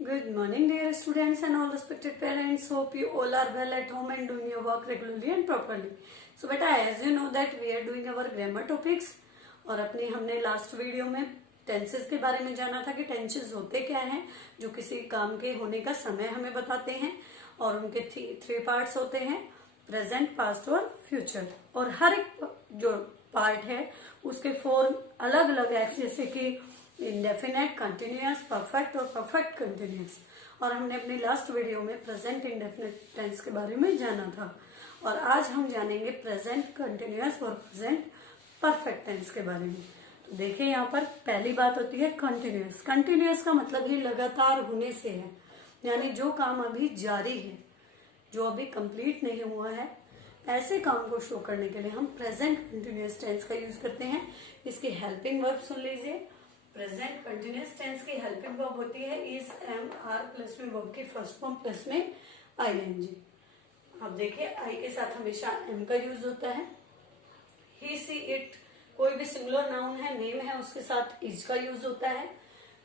Good morning, dear students and all respected parents. Hope you all are well at home and doing your work regularly and properly. So beta, as you know that we are doing our grammar topics और अपनी हमने last video में tenses के बारे में जाना था कि टेंसेस होते क्या हैं, जो किसी काम के होने का समय हमें बताते हैं और उनके थ्री पार्ट्स होते हैं, प्रेजेंट, पास्ट और फ्यूचर। और हर एक जो पार्ट है उसके फॉर्म अलग अलग है, जैसे कि इंडेफिनेट, कंटिन्यूअस, परफेक्ट और परफेक्ट कंटिन्यूअस। और हमने अपनी लास्ट वीडियो में प्रेजेंट इंडेफिनेट टेंस के बारे में जाना था और आज हम जानेंगे प्रेजेंट कंटिन्यूअस और प्रेजेंट परफेक्ट टेंस के बारे में। तो देखिए यहाँ पर पहली बात होती है कंटिन्यूअस। कंटिन्यूअस का मतलब ही लगातार होने से है, यानी जो काम अभी जारी है, जो अभी कंप्लीट नहीं हुआ है, ऐसे काम को शो करने के लिए हम प्रेजेंट कंटिन्यूअस टेंस का यूज करते हैं। इसकी हेल्पिंग वर्ब सुन लीजिए। प्रेजेंट कंटिन्यूअस टेंस की हेल्पिंग वर्ब होती है इज, एम, आर प्लस में वर्ब की फर्स्ट फॉर्म प्लस में आईएनजी। अब देखिए आई के साथ हमेशा एम का यूज होता है। ही, सी, इट कोई भी सिंगुलर नाउन है, नेम है, उसके साथ इज का यूज होता है।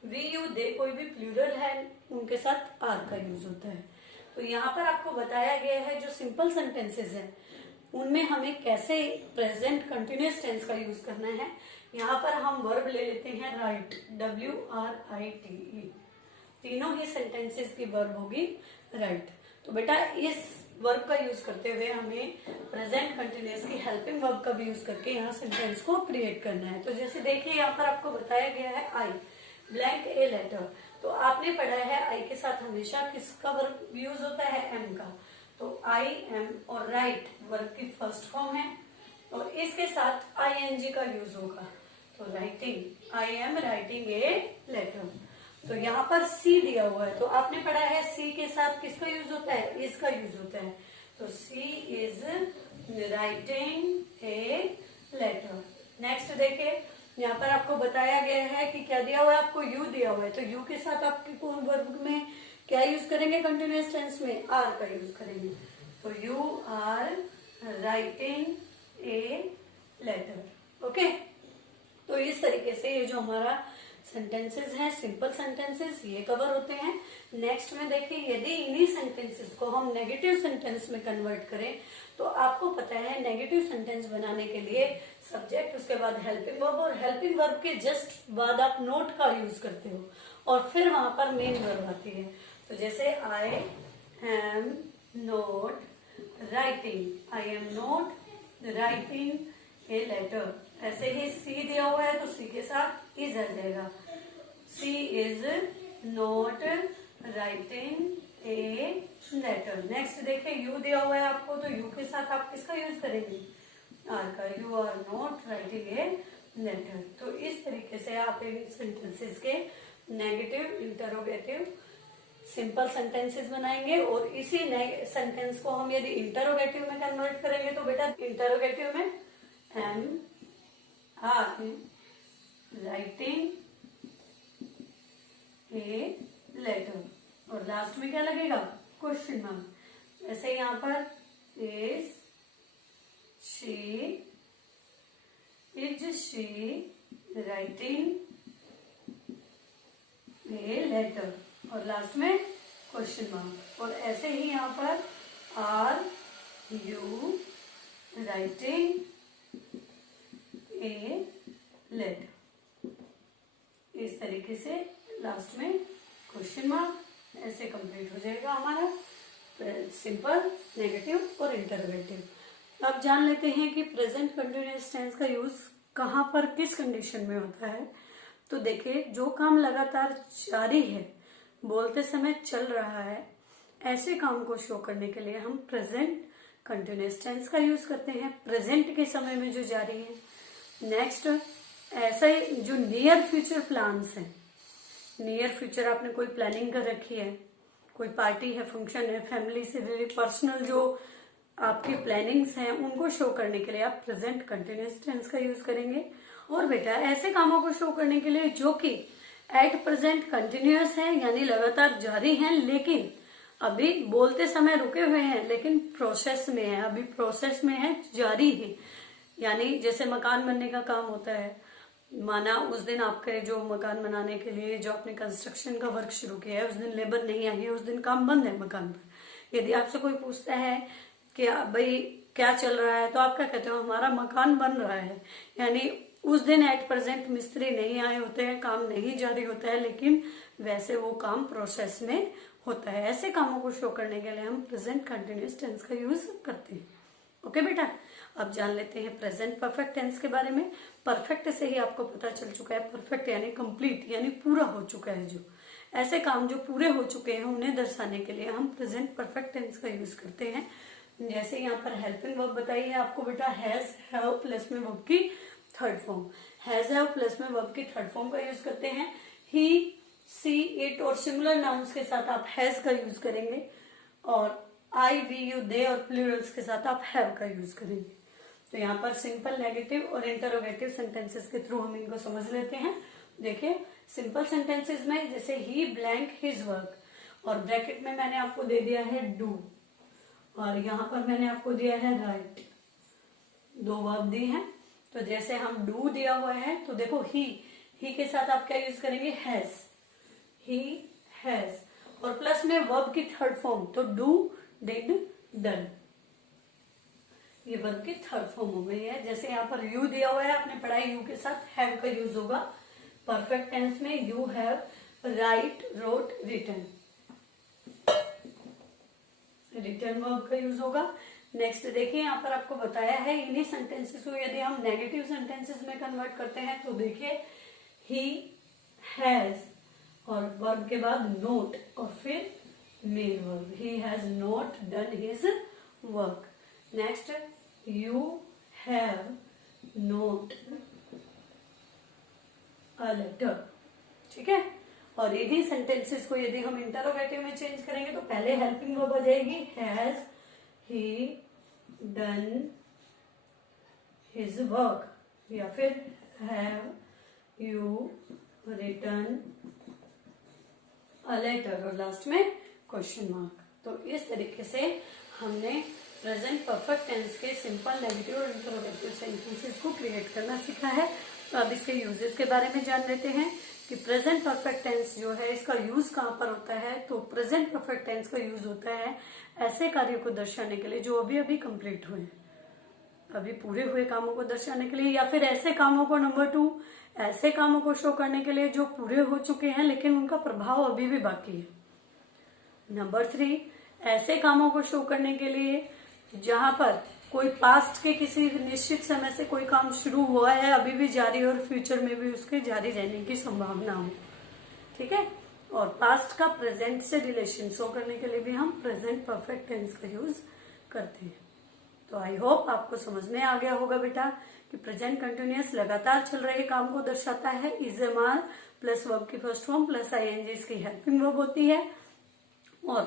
वी, यू, दे कोई भी प्लूरल है, उनके साथ आर का यूज होता है। तो यहाँ पर आपको बताया गया है जो सिंपल सेंटेंसेस है उनमें हमें कैसे प्रेजेंट कंटिन्यूअस टेंस का यूज करना है। यहाँ पर हम वर्ब ले लेते हैं राइट, WRITE। तीनों ही सेंटेंसेस की वर्ब होगी राइट। तो बेटा इस वर्ब का यूज करते हुए हमें प्रेजेंट कंटिन्यूअस की हेल्पिंग वर्ब का भी यूज करके यहाँ सेंटेंस को क्रिएट करना है। तो जैसे देखिए यहाँ पर आपको बताया गया है आई ब्लैंक ए लेटर। तो आपने पढ़ा है आई के साथ हमेशा किसका वर्ब यूज होता है, एम का। तो आई एम और राइट वर्ब की फर्स्ट फॉर्म है और इसके साथ आईएनजी का यूज होगा। तो writing, I am writing a letter. तो यहाँ पर सी दिया हुआ है, तो आपने पढ़ा है सी के साथ किसका यूज होता है, इसका यूज होता है। तो C is writing a letter. Next देखिए यहाँ पर आपको बताया गया है कि क्या दिया हुआ है, आपको यू दिया हुआ है। तो यू के साथ आपके वर्ब में क्या यूज करेंगे कंटिन्यूअस टेंस में, आर का यूज करेंगे। तो you are writing a letter. Okay, तो इस तरीके से ये जो हमारा सेंटेंसेस हैं, सिंपल सेंटेंसेस, ये कवर होते हैं। नेक्स्ट में देखिए यदि इन्हीं सेंटेंसेस को हम नेगेटिव सेंटेंस में कन्वर्ट करें तो आपको पता है नेगेटिव सेंटेंस बनाने के लिए सब्जेक्ट, उसके बाद हेल्पिंग वर्ब और हेल्पिंग वर्ब के जस्ट बाद आप नोट का यूज करते हो और फिर वहां पर मेन वर्ब आती है। तो जैसे I am not writing, I am not writing a letter. ऐसे ही सी दिया हुआ है तो सी के साथ इज आ जाएगा, C is not writing a letter. Next देखिए यू दिया हुआ है आपको, तो यू के साथ आप किसका यूज करेंगे, आर का। You are not writing a letter. तो इस तरीके से आप इन सेंटेंसेस के नेगेटिव, इंटरोगेटिव, सिंपल सेंटेंसेस बनाएंगे और इसी सेंटेंस को हम यदि इंटरोगेटिव में कन्वर्ट करेंगे तो बेटा इंटरोगेटिव में am are writing a letter और लास्ट में क्या लगेगा, क्वेश्चन मार्क। ऐसे यहाँ पर is she writing a letter और लास्ट में क्वेश्चन मार्क। और ऐसे ही यहाँ पर are you writing a letter. इस तरीके से लास्ट में क्वेश्चन मार्क, ऐसे कंप्लीट हो जाएगा हमारा सिंपल, नेगेटिव और इंटरोगेटिव। अब जान लेते हैं कि प्रेजेंट कंटिन्यूअस टेंस का यूज कहाँ पर किस कंडीशन में होता है। तो देखिए जो काम लगातार जारी है, बोलते समय चल रहा है, ऐसे काम को शो करने के लिए हम प्रेजेंट कंटिन्यूअस टेंस का यूज करते हैं, प्रेजेंट के समय में जो जारी है। नेक्स्ट ऐसे जो नियर फ्यूचर प्लान्स हैं, नियर फ्यूचर आपने कोई प्लानिंग कर रखी है, कोई पार्टी है, फंक्शन है, फैमिली से रिलेटेड पर्सनल जो आपकी प्लानिंग्स हैं उनको शो करने के लिए आप प्रेजेंट कंटिन्यूअस टेंस का यूज करेंगे। और बेटा ऐसे कामों को शो करने के लिए जो कि एट प्रेजेंट कंटिन्यूअस है, यानी लगातार जारी हैं, लेकिन अभी बोलते समय रुके हुए हैं, लेकिन प्रोसेस में है, अभी प्रोसेस में है, जारी है। यानी जैसे मकान बनने का काम होता है, माना उस दिन आपके जो मकान बनाने के लिए जो आपने कंस्ट्रक्शन का वर्क शुरू किया है उस दिन लेबर नहीं आई है, उस दिन काम बंद है मकान पर। यदि आपसे कोई पूछता है कि भाई क्या चल रहा है, तो आप क्या कहते हो, हमारा मकान बन रहा है। यानी उस दिन एट प्रेजेंट मिस्त्री नहीं आए होते हैं, काम नहीं जारी होता है, लेकिन वैसे वो काम प्रोसेस में होता है। ऐसे कामों को शो करने के लिए हम प्रेजेंट कंटिन्यूअस टेंस का यूज करते हैं। ओके बेटा, अब जान लेते हैं प्रेजेंट परफेक्ट टेंस के बारे में। परफेक्ट से ही आपको पता चल चुका है, परफेक्ट यानी कंप्लीट, यानी पूरा हो चुका है। जो ऐसे काम जो पूरे हो चुके हैं उन्हें दर्शाने के लिए हम प्रेजेंट परफेक्ट टेंस का यूज करते हैं। जैसे यहाँ पर हेल्पिंग वर्ब बताई है आपको बेटा, हैज हैव प्लस में वर्ब की third form. Has have plus में वर्ब की थर्ड फॉर्म का यूज करते हैं। ही, सी, इट और सिंगुलर नाउन्स के साथ आप हैज का यूज करेंगे, और आई, वी, यू, दे और प्लूरल्स के साथ आप हैव का यूज करेंगे। तो यहाँ पर सिंपल, नेगेटिव और इंटरोगेटिव सेंटेंसेस के थ्रू हम इनको समझ लेते हैं। देखिए सिंपल सेंटेंसेस में जैसे ही ब्लैंक हिज वर्क, और ब्रैकेट में मैंने आपको दे दिया है डू, और यहाँ पर मैंने आपको दिया है राइट, दो वर्ब दी हैं। तो जैसे हम डू दिया हुआ है तो देखो ही के साथ आप क्या यूज करेंगे, हैज, ही हैज, और प्लस में वर्ब की थर्ड फॉर्म, तो डू, डिड, डन, ये वर्ब की थर्ड फॉर्म हो गई है। जैसे यहाँ पर यू दिया हुआ है, आपने पढ़ा यू के साथ हैव का यूज होगा। परफेक्ट टेंस में you have write, wrote, written, return verb का यूज होगा। नेक्स्ट देखिए यहाँ पर आपको बताया है, इन्हीं सेंटेंसेस को यदि हम नेगेटिव सेंटेंसेस में कन्वर्ट करते हैं तो देखिए ही हैज और वर्ब के बाद नोट और फिर main verb, he has not done his work. Next you have not a letter, ठीक है। और इन्हीं सेंटेंसेस को यदि हम इंटरोगेटिव में चेंज करेंगे तो पहले हेल्पिंग वर्ब आ जाएगी, has he done his work, या फिर have you written a letter, और लास्ट में क्वेश्चन मार्क। तो इस तरीके से हमने प्रेजेंट परफेक्ट टेंस के सिंपल, नेगेटिव और इंटरोगेटिव सेंटेंसेस को क्रिएट करना सीखा है। तो अब इसके यूजेस के बारे में जान लेते हैं कि प्रेजेंट परफेक्ट टेंस जो है इसका यूज कहाँ पर होता है। तो प्रेजेंट परफेक्ट टेंस का यूज होता है ऐसे कार्यों को दर्शाने के लिए जो अभी अभी कंप्लीट हुए, अभी पूरे हुए कामों को दर्शाने के लिए, या फिर ऐसे कामों को, नंबर 2, ऐसे कामों को शो करने के लिए जो पूरे हो चुके हैं लेकिन उनका प्रभाव अभी भी बाकी है। नंबर 3, ऐसे कामों को शो करने के लिए जहां पर कोई पास्ट के किसी निश्चित समय से कोई काम शुरू हुआ है, अभी भी जारी, और फ्यूचर में भी उसके जारी रहने की संभावना हो, ठीक है। और पास्ट का प्रेजेंट से रिलेशन शो करने के लिए भी हम प्रेजेंट परफेक्ट टेंस का यूज करते हैं। तो आई होप आपको समझ में आ गया होगा बेटा कि प्रेजेंट कंटिन्यूअस लगातार चल रहे काम को दर्शाता है। Is am are plus verb की फर्स्ट फॉर्म प्लस आईएनजी इसकी हेल्पिंग वर्ब होती है, और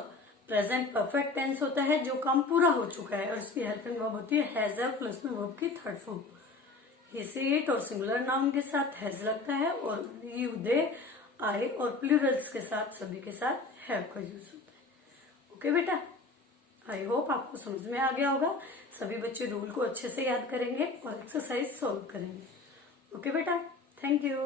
प्रेजेंट परफेक्ट टेंस होता है जो काम पूरा हो चुका है और उसकी हेल्पिंग वर्ब होती है हैज हैव प्लस में वर्ब की third form. He, she, it और सिंगुलर नाउन के साथ हैज लगता है, और यू, दे, आई और प्लूरल्स के साथ, सभी के साथ हैव का यूज होता है। ओके बेटा, आई होप आपको समझ में आ गया होगा। सभी बच्चे रूल को अच्छे से याद करेंगे और एक्सरसाइज सॉल्व करेंगे। ओके बेटा, थैंक यू।